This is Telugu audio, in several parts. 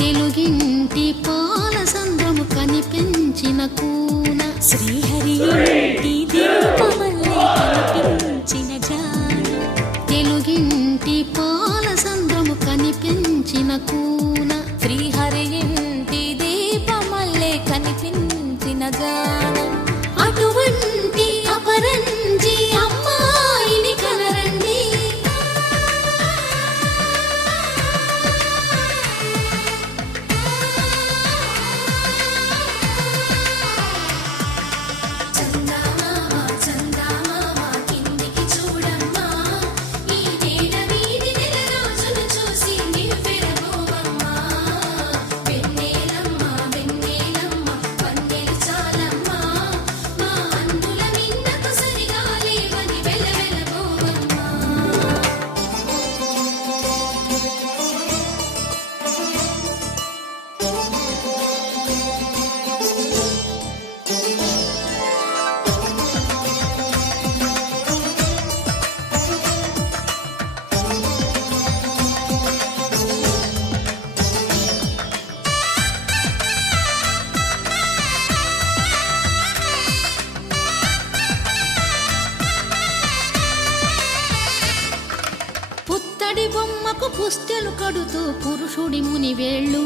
తెలుగింటి పాల సంద్రము కనిపించిన కూన శ్రీహరి ఇంటి దీపమల్లె కనిపించిన జాన తెలుగింటి పాల సంద్రము కనిపించిన కూన శ్రీహరి ఇంటి దీపమల్లె కనిపించిన జాన అటువంటి అపరంజి అమ్మాయిని కనరండి పుత్తడి బొమ్మకు పుస్తెలు కడుతూ పురుషుడి ముని వేళ్ళు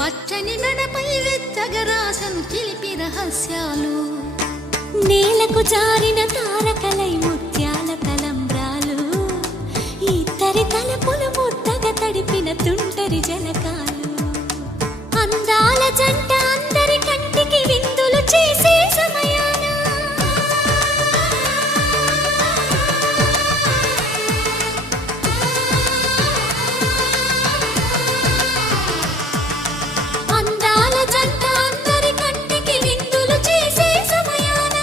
పచ్చని మెడపై వెచ్చగరాసను చిలిపి రహస్యాలు నేలకు జారిన తారకలై ముత్యాల తలంబ్రాలు ఇద్దరి తలపులు ముద్దగా తడిపిన తుంటరి జలకాలు అందాల జంట అందరి కంటికి విందులు చేసే సమయాన అందాల జంట అందరి కంటికి విందులు చేసే సమయాన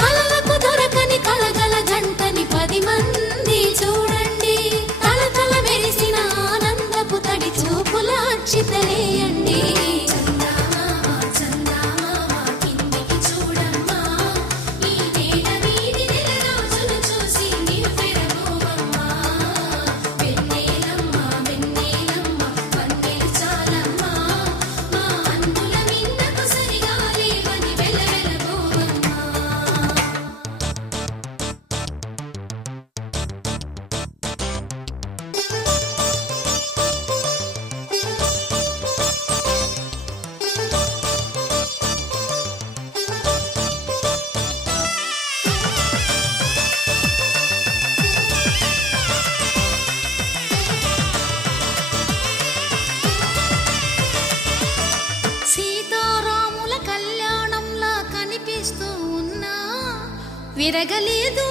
కలలకు దొరకని కలగల జంటని 10 మంది చూడండి తలతల మెరిసిన ఆనందపు తడి చూపుల అక్షితలేయండి సీతారాముల కళ్యాణంలా కనిపిస్తూ ఉన్నా విరగలేదు